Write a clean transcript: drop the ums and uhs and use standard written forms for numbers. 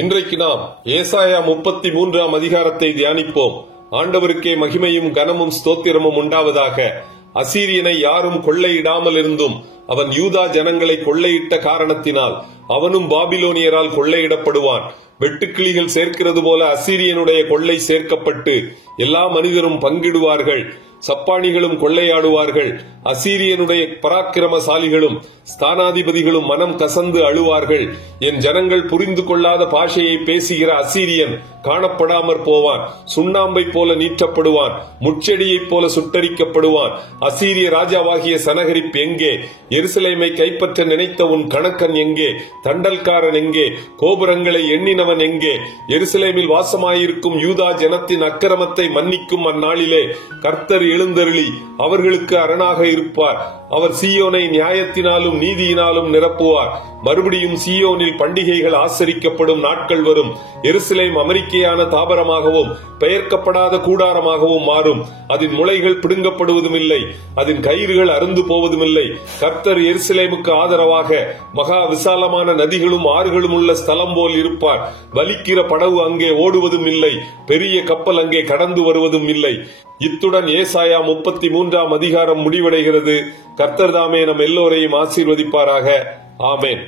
இன்றைக்கு நாம் ஏசாயா 33 அதிகாரத்தை தியானிப்போம். ஆண்டவருக்கே மகிமையும் கனமும் ஸ்தோத்திரமும் உண்டாவதாக. அசீரியனை யாரும் கொள்ளையிடாமல் இருந்தும் அவன் யூதா ஜனங்களை கொள்ளையிட்ட காரணத்தினால் அவனும் பாபிலோனியரால் கொள்ளையிடப்படுவான். வெட்டுக்கிளிகள் சேர்க்கிறது போல அசீரியனுடைய கொள்ளை சேர்க்கப்பட்டு எல்லா மனிதரும் பங்கிடுவார்கள். சப்பானிகளும் கொள்ளையாடுவார்கள். அசீரியனுடைய பராக்கிரமசாலிகளும் ஸ்தானாதிபதிகளும் மனம் கசந்து அழுவார்கள். என் ஜனங்கள் புரிந்து கொள்ளாத பாஷையை பேசுகிற அசீரியன் காணப்படாமற் போவான். சுண்ணாம்பை போல நீற்றப்படுவான். முட்செடியைப் போல சுட்டரிக்கப்படுவான். அசீரிய ராஜாவாகிய சனகரிப் எங்கே? எருசலேமை கைப்பற்ற நினைத்த உன் கணக்கன் எங்கே? தண்டல்காரன் எங்கே? கோபுரங்களை எண்ணினவன் எங்கே? எருசலேமில் வாசமாயிருக்கும் யூதா ஜனத்தின் அக்கிரமத்தை மன்னிக்கும் அந்நாளிலே கர்த்தர் எழுந்தருளி அவர்களுக்கு அரணாக இருப்பார். அவர் சீயோனை நியாயத்தினாலும் நீதியினாலும் நிரப்புவார். மறுபடியும் சீயோனில் பண்டிகைகள் ஆசரிக்கப்படும் நாட்கள் வரும். எருசலேம் அமெரிக்கையான தாபரமாகவும் பெயர்க்கப்படாத கூடாரமாகவும் மாறும். அதன் முளைகள் பிடுங்கப்படுவதும் இல்லை, அதன் கயிறுகள் அருந்து போவதும் இல்லை. கர்த்தர் எருசலேமுக்கு ஆதரவாக மகா விசாலமான நதிகளும் ஆறுகளும் உள்ள ஸ்தலம் போல் இருப்பார். வலிக்கிற படகு அங்கே ஓடுவதும் இல்லை, பெரிய கப்பல் அங்கே கடந்து வருவதும் இல்லை. இத்துடன் ஏசாயா 33 அதிகாரம் முடிவடைகிறது. கர்த்தர் தாமே நம் எல்லோரையும் ஆசீர்வதிப்பாராக. ஆமென்.